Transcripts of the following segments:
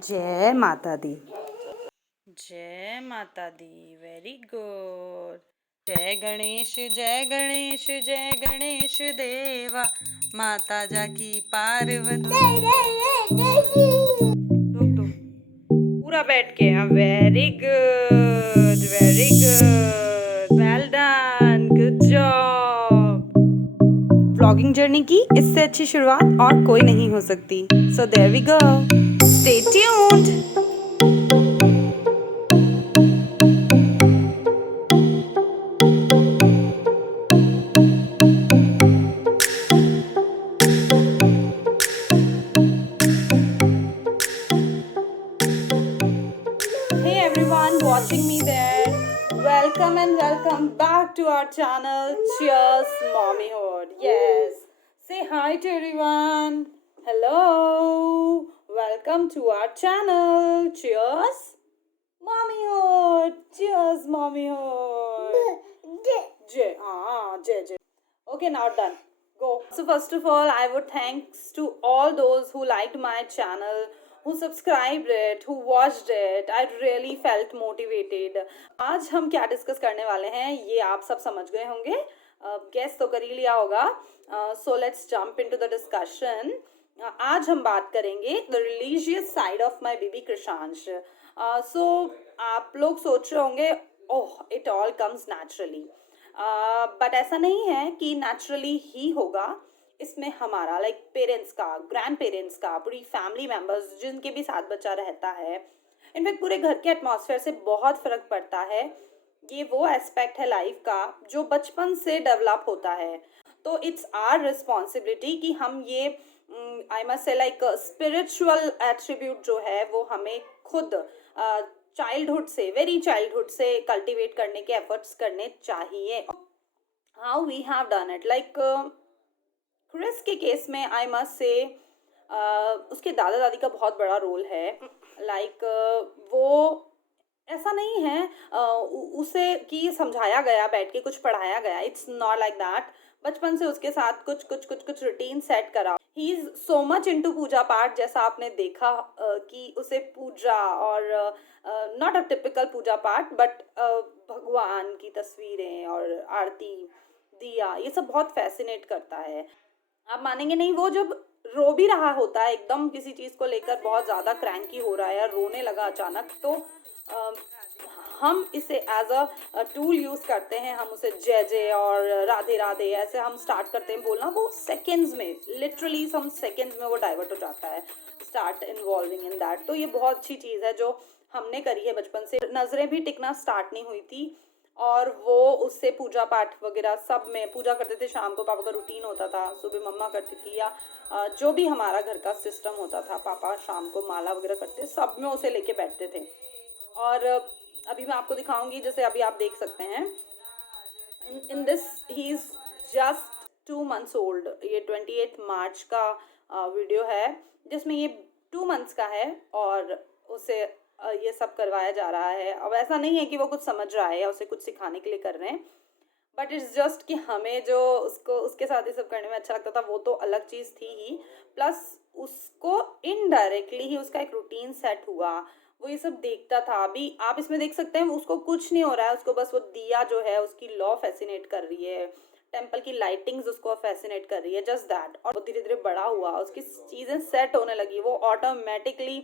जय माता दी। जय माता दी। Very good. जय गणेश जय गणेश जय गणेश देवा, माता जाकी पार्वती। रुक रुक, पूरा बैठ के। हाँ, very good very good, well done, good job. Vlogging journey की इससे अच्छी शुरुआत और कोई नहीं हो सकती। So there we go, stay tuned. Hey everyone watching me there. Welcome and welcome back to our channel. Cheers Mommyhood. Yes. Say hi to everyone. Hello. Welcome to our channel. Cheers Mommyhood. Cheers Mommyhood. J. J. Okay, now done. Go. So first of all, I would thanks to all those who liked my channel, who subscribed it, who watched it. I really felt motivated. आज हम क्या discuss करने वाले हैं ये आप सब समझ गए होंगे, गेस तो कर ही लिया होगा. So let's jump into the discussion. आज हम बात करेंगे the religious side of my baby Krishansh. So आप लोग सोच रहे होंगे, oh it all comes naturally. But ऐसा नहीं है कि नेचुरली ही होगा. इसमें हमारा लाइक पेरेंट्स का, ग्रैंड पेरेंट्स का, पूरी फैमिली मेम्बर्स जिनके भी साथ बच्चा रहता है, इनफैक्ट पूरे घर के एटमॉस्फेयर से बहुत फ़र्क पड़ता है. ये वो एस्पेक्ट है लाइफ का जो बचपन से डेवलप होता है. तो इट्स आवर रिस्पॉन्सिबिलिटी कि हम ये आई मस्ट से लाइक स्पिरिचुअल एट्रीब्यूट जो है वो हमें खुद चाइल्डहुड से, वेरी चाइल्डहुड से कल्टीवेट करने के एफर्ट्स करने चाहिए. How we have done it, like Chris के केस में आई मस्ट से उसके दादा दादी का बहुत बड़ा रोल है. लाइक वो ऐसा नहीं है उसे कि समझाया गया, बैठ के कुछ पढ़ाया गया. It's not like that. बचपन से उसके साथ कुछ कुछ कुछ कुछ रूटीन सेट करा. He is so much into puja paath. जैसा आपने देखा कि उसे पूजा और नॉट अ टिपिकल पूजा पाठ बट भगवान की तस्वीरें और आरती, दिया, ये सब बहुत फैसिनेट करता है. आप मानेंगे नहीं, वो जब रो भी रहा होता है एकदम किसी चीज़ को लेकर, बहुत ज़्यादा क्रैंकी हो रहा है या रोने लगा अचानक, तो अ, हम इसे एज अ टूल यूज़ करते हैं. हम उसे जय जय और राधे राधे ऐसे हम स्टार्ट करते हैं बोलना. वो सेकेंड्स में, लिटरली सम सेकेंड्स में वो डाइवर्ट हो जाता है, स्टार्ट इन्वॉल्विंग इन दैट. तो ये बहुत अच्छी चीज़ है जो हमने करी है बचपन से. नज़रें भी टिकना स्टार्ट नहीं हुई थी और वो उससे पूजा पाठ वगैरह सब में पूजा करते थे. शाम को पापा का रूटीन होता था, सुबह मम्मा करती थी, या जो भी हमारा घर का सिस्टम होता था, पापा शाम को माला वगैरह करते, सब में उसे लेके बैठते थे. और अभी मैं आपको दिखाऊंगी, जैसे अभी आप देख सकते हैं in this he is just 2 months old. ये 28 मार्च का वीडियो है जिसमें ये 2 months का है और उसे ये सब करवाया जा रहा है. अब ऐसा नहीं है कि वो कुछ समझ रहा है या उसे कुछ सिखाने के लिए कर रहे हैं, बट इट्स जस्ट कि हमें जो उसको उसके साथ ये सब करने में अच्छा लगता था वो तो अलग चीज़ थी ही, प्लस उसको इनडायरेक्टली ही उसका एक रूटीन सेट हुआ. वो ये सब देखता था. अभी आप इसमें देख सकते हैं उसको कुछ नहीं हो रहा है, उसको बस वो दिया जो है उसकी लॉ फैसिनेट कर रही है, टेम्पल की लाइटिंग्स उसको फैसिनेट कर रही है, जस्ट दैट. और वो धीरे धीरे बड़ा हुआ, उसकी चीज़ें सेट होने लगी. वो ऑटोमेटिकली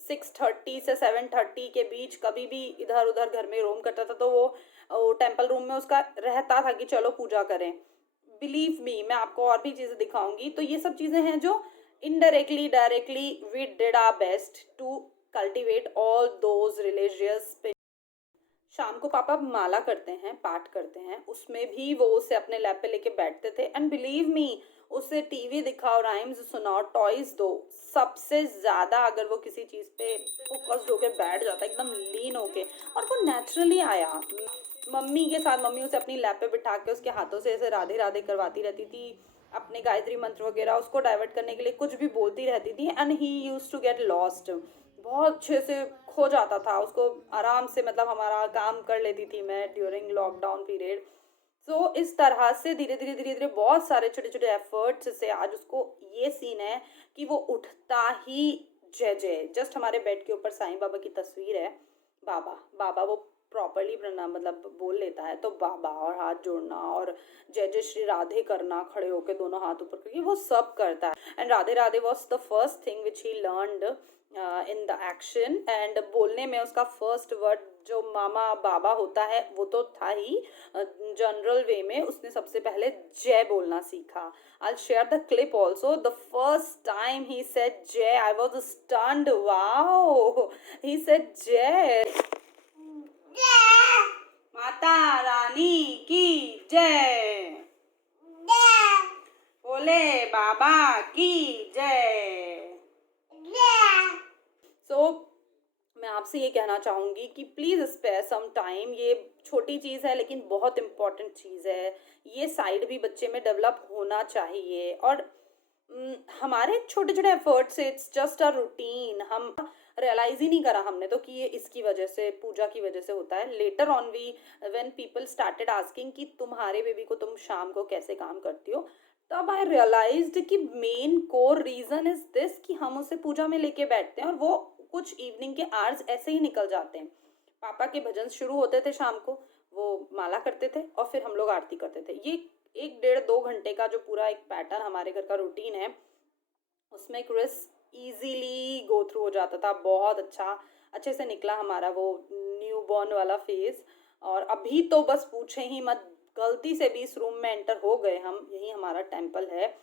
6:30 से 7:30 के बीच कभी भी इधर उधर घर में रोम करता था, तो वो टेम्पल रूम में उसका रहता था कि चलो पूजा करें. बिलीव मी, मैं आपको और भी चीज़ें दिखाऊंगी. तो ये सब चीज़ें हैं जो indirectly directly we did our best to cultivate all those religious. शाम को पापा माला करते हैं, पाठ करते हैं, उसमें भी वो उसे अपने लैप पे लेके बैठते थे. एंड बिलीव मी, उसे टीवी दिखाओ, राइम्स सुनाओ, टॉयज दो, सबसे ज़्यादा अगर वो किसी चीज़ पे फोकस्ड होके बैठ जाता है एकदम लीन होके, और वो नेचुरली आया. मम्मी के साथ, मम्मी उसे अपनी लैप पे बिठा के उसके हाथों से ऐसे राधे राधे करवाती रहती थी, अपने गायत्री मंत्र वगैरह उसको डाइवर्ट करने के लिए कुछ भी बोलती रहती थी. And he use to get lost. बहुत अच्छे से खो जाता था उसको आराम से. मतलब हमारा काम कर लेती थी मैं ड्यूरिंग लॉकडाउन पीरियड. सो इस तरह से धीरे धीरे धीरे धीरे बहुत सारे छोटे छोटे एफर्ट्स से आज उसको ये सीन है कि वो उठता ही जय जय। जस्ट हमारे बेड के ऊपर साईं बाबा की तस्वीर है। बाबा बाबा वो प्रॉपरली प्रणाम मतलब बोल लेता है, तो बाबा और हाथ जोड़ना और जय जय श्री राधे करना, खड़े होके दोनों हाथ ऊपर करके, वो सब करता है। And Radhe Radhe was the first thing which he learned in the action. And बोलने में उसका फर्स्ट वर्ड जो मामा बाबा होता है वो तो था ही, जनरल वे में उसने सबसे पहले जय बोलना सीखा। I'll share the clip also. The first time he said Jay, I was stunned. Wow! He said Jay. Mata Rani की जय, बोले बाबा की जय। So, मैं आपसे ये कहना चाहूँगी कि प्लीज़ स्पेयर सम टाइम। ये छोटी चीज़ है लेकिन बहुत इम्पॉर्टेंट चीज़ है। ये साइड भी बच्चे में डेवलप होना चाहिए। और हमारे छोटे छोटे एफर्ट से इट्स जस्ट अ रूटीन, हम रियलाइज ही नहीं करा हमने तो कि ये इसकी वजह से, पूजा की वजह से होता है। Later on we when people started asking कि तुम्हारे बेबी को तुम शाम को कैसे काम करती हो, तब आई रियलाइज्ड कि main core reason is this कि हम उसे पूजा में लेके बैठते हैं और वो कुछ इवनिंग के आवर्स ऐसे ही निकल जाते हैं। पापा के भजन शुरू होते थे शाम को, वो माला करते थे और फिर हम लोग आरती करते थे। ये 1 डेढ़ 2 घंटे का जो पूरा एक पैटर्न हमारे घर का रूटीन है, उसमें क्रिस इजीली गो थ्रू हो जाता था। बहुत अच्छे से निकला हमारा वो न्यू बॉर्न वाला फेज। और अभी तो बस पूछे ही मत, गलती से भी इस रूम में एंटर हो गए हम, यही हमारा टेम्पल है।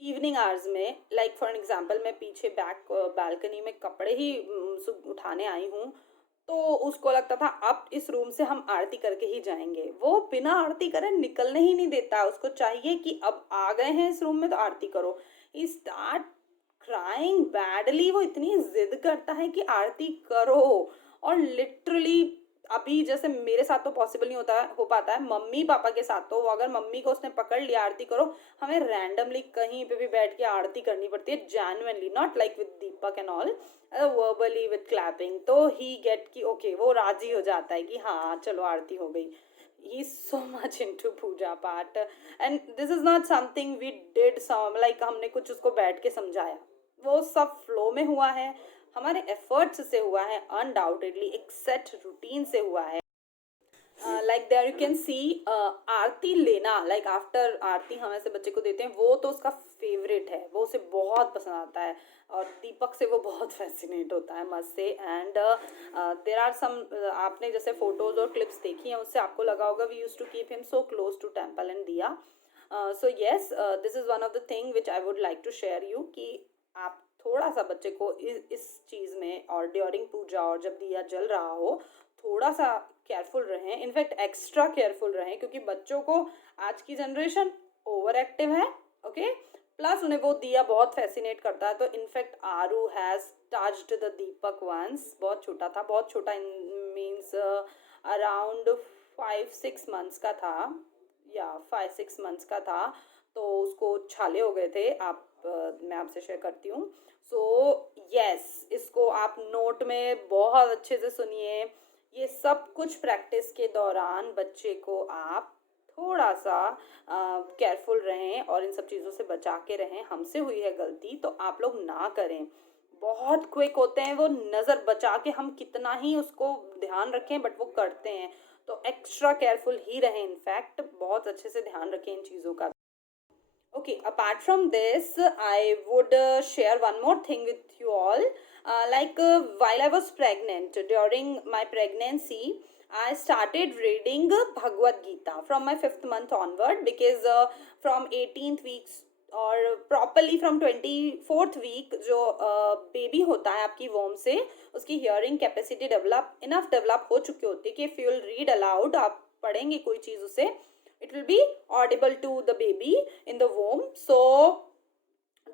इवनिंग आवर्स में लाइक फॉर एग्जांपल मैं पीछे बैक बालकनी में कपड़े ही उठाने आई हूँ, तो उसको लगता था अब इस रूम से हम आरती करके ही जाएंगे। वो बिना आरती करे निकलने ही नहीं देता, उसको चाहिए कि अब आ गए हैं इस रूम में तो आरती करो। ही स्टार्ट क्राइंग बैडली, वो इतनी जिद करता है कि आरती करो। और लिटरली अभी जैसे मेरे साथ तो पॉसिबल नहीं हो पाता है, मम्मी पापा के साथ तो अगर मम्मी को उसने पकड़ लिया आरती करो, हमें रैंडमली कहीं पे भी बैठ के आरती करनी पड़ती है, genuinely, not like with Deepak and all, verbally with clapping. तो ही गेट कि ओके, वो राजी हो जाता है कि हाँ चलो आरती हो गई। he is so much into puja part, and this is not something we did some like हमने कुछ उसको बैठ के समझाया, वो सब फ्लो में हुआ है, हमारे एफर्ट्स से हुआ है, अनडाउटेडली एक सेट रूटीन से हुआ है। Like there you can see aarti लेना, लाइक आफ्टर आरती हम ऐसे बच्चे को देते हैं, वो तो उसका फेवरेट है, वो उसे बहुत पसंद आता है और दीपक से वो बहुत फैसिनेट होता है मस्त से। एंड देर आर सम, आपने जैसे फोटोज और क्लिप्स देखी हैं उससे आपको लगा होगा we use to keep him so close to temple and diya. So yes, this is one of the thing which I would like to share you कि आप थोड़ा सा बच्चे को इस चीज़ में और ड्यूरिंग पूजा और जब दिया जल रहा हो थोड़ा सा केयरफुल रहें, इनफैक्ट एक्स्ट्रा केयरफुल रहें, क्योंकि बच्चों को आज की जनरेशन ओवर एक्टिव है, ओके, प्लस उन्हें वो दिया बहुत फैसिनेट करता है। तो in fact Aaru has touched the deepak once, बहुत छोटा था, बहुत छोटा मीन्स अराउंड 5-6 मंथ्स का था, या 5-6 मंथ्स का था, तो उसको छाले हो गए थे। आप मैं आपसे शेयर करती हूँ। सो यस, इसको आप नोट में बहुत अच्छे से सुनिए। ये सब कुछ प्रैक्टिस के दौरान बच्चे को आप थोड़ा सा केयरफुल रहें और इन सब चीज़ों से बचा के रहें। हमसे हुई है गलती तो आप लोग ना करें, बहुत क्विक होते हैं वो, नज़र बचा के हम कितना ही उसको ध्यान रखें बट वो करते हैं, तो एक्स्ट्रा केयरफुल ही रहें। इनफैक्ट बहुत अच्छे से ध्यान रखें इन चीज़ों का। Okay, apart from this, I would share one more thing with you all. While I was pregnant, during my pregnancy, I started reading Bhagavad Gita from my 5th month onward, because from 18th weeks और properly from 24th week जो baby होता है आपकी वोम से, उसकी hearing capacity develop हो चुकी होती है कि if you will read aloud, आप पढ़ेंगे कोई चीज़ उसे, it will be audible to the baby in the womb. So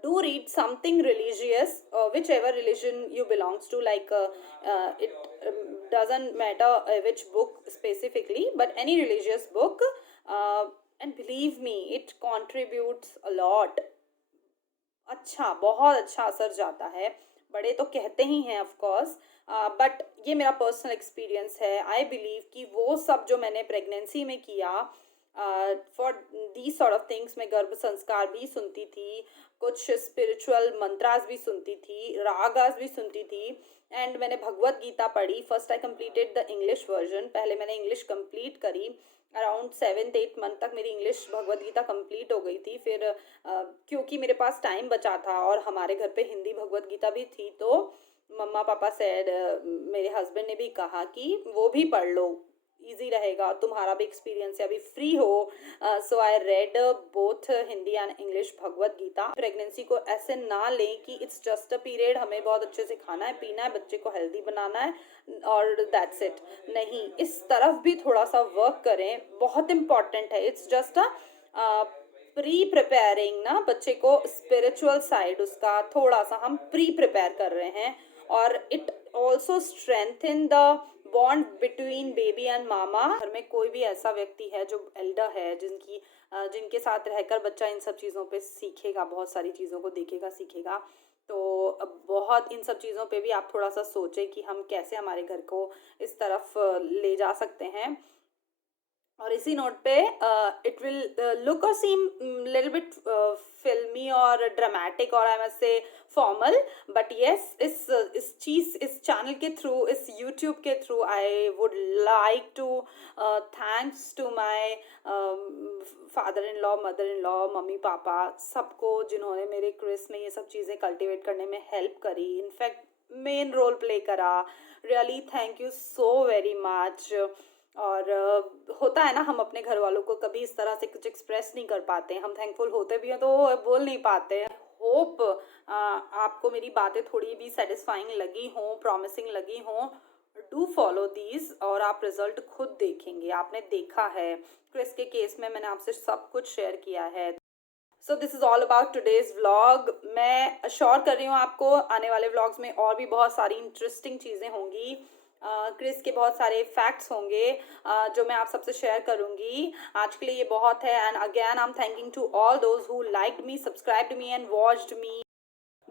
do read something religious, whichever religion you belongs to, it doesn't matter which book specifically, but any religious book, and believe me, it contributes a lot. अच्छा, बहुत अच्छा असर जाता है, बड़े तो कहते ही हैं ऑफ कोर्स, बट ये मेरा पर्सनल एक्सपीरियंस है। आई बिलीव कि वो सब जो मैंने प्रेगनेंसी में किया, for these sort of things मैं गर्भ संस्कार भी सुनती थी, कुछ स्पिरिचुअल मंत्रास भी सुनती थी, रागास भी सुनती थी, एंड मैंने भगवत गीता पढ़ी. First I completed the English version. पहले मैंने इंग्लिश कंप्लीट करी. अराउंड 7th-8th मंथ तक मेरी इंग्लिश भगवत गीता कंप्लीट हो गई थी. फिर क्योंकि मेरे पास टाइम बचा था और हमारे घर पे हिंदी भगवत गीता भी थी, तो मम्मा पापा सेड, मेरे हस्बैंड ने भी कहा कि वो भी पढ़ लो, इजी रहेगा, तुम्हारा भी एक्सपीरियंस है, अभी फ्री हो. So I read both Hindi and English Bhagavad Gita. Pregnancy को ऐसे ना लें कि इट्स जस्ट अ पीरियड, हमें बहुत अच्छे से खाना है, पीना है, बच्चे को हेल्दी बनाना है और दैट्स इट. नहीं, इस तरफ भी थोड़ा सा वर्क करें, बहुत इम्पॉर्टेंट है. It's just a pre preparing ना, बच्चे को स्पिरिचुअल साइड उसका थोड़ा सा हम प्री प्रिपेयर कर रहे हैं. और it also strengthen the bond between baby and mama. घर में कोई भी ऐसा व्यक्ति है जो एल्डर है, जिनके साथ रहकर बच्चा इन सब चीज़ों पे सीखेगा, बहुत सारी चीज़ों को देखेगा, सीखेगा. तो अब बहुत इन सब चीज़ों पे भी आप थोड़ा सा सोचें कि हम कैसे हमारे घर को इस तरफ ले जा सकते हैं. और इसी नोट पे इट विल लुक और सीम लिटिल बिट फिल्मी और ड्रामेटिक और I must say formal, but yes, इस चैनल के थ्रू, इस यूट्यूब के through I would like to thanks to my father in law, mother in law, मम्मी पापा, सबको जिन्होंने मेरे क्रिस में ये सब चीज़ें कल्टिवेट करने में हेल्प करी, इनफैक्ट मेन रोल प्ले करा. Really thank you so very much. और होता है ना, हम अपने घर वालों को कभी इस तरह से कुछ एक्सप्रेस नहीं कर पाते हैं, हम थैंकफुल होते भी हैं तो बोल नहीं पाते हैं. होप आपको मेरी बातें थोड़ी भी सेटिस्फाइंग लगी हों, प्रॉमिसिंग लगी हों. डू फॉलो दीज और आप रिजल्ट खुद देखेंगे. आपने देखा है, क्रिस के केस में मैंने आपसे सब कुछ शेयर किया है. So this is all about today's vlog. मैं अश्योर कर रही हूँ आपको आने वाले व्लॉग्स में और भी बहुत सारी इंटरेस्टिंग चीज़ें होंगी. क्रिस के बहुत सारे फैक्ट्स होंगे जो मैं आप सबसे शेयर करूंगी. आज के लिए ये बहुत है. And again I am thanking to all those who liked me, subscribed me and watched me.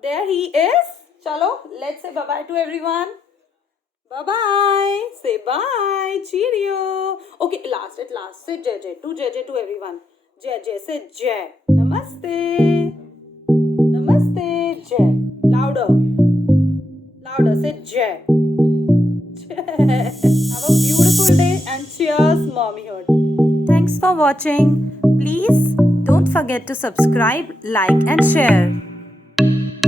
There he is. चलो, let's say bye bye to everyone. Bye bye, say bye, cheerio. Okay, last say जय to everyone. जय से जय. नमस्ते, नमस्ते, जय. Louder से जय. Have a beautiful day and cheers, mommyhood. Thanks for watching. Please don't forget to subscribe, like and share.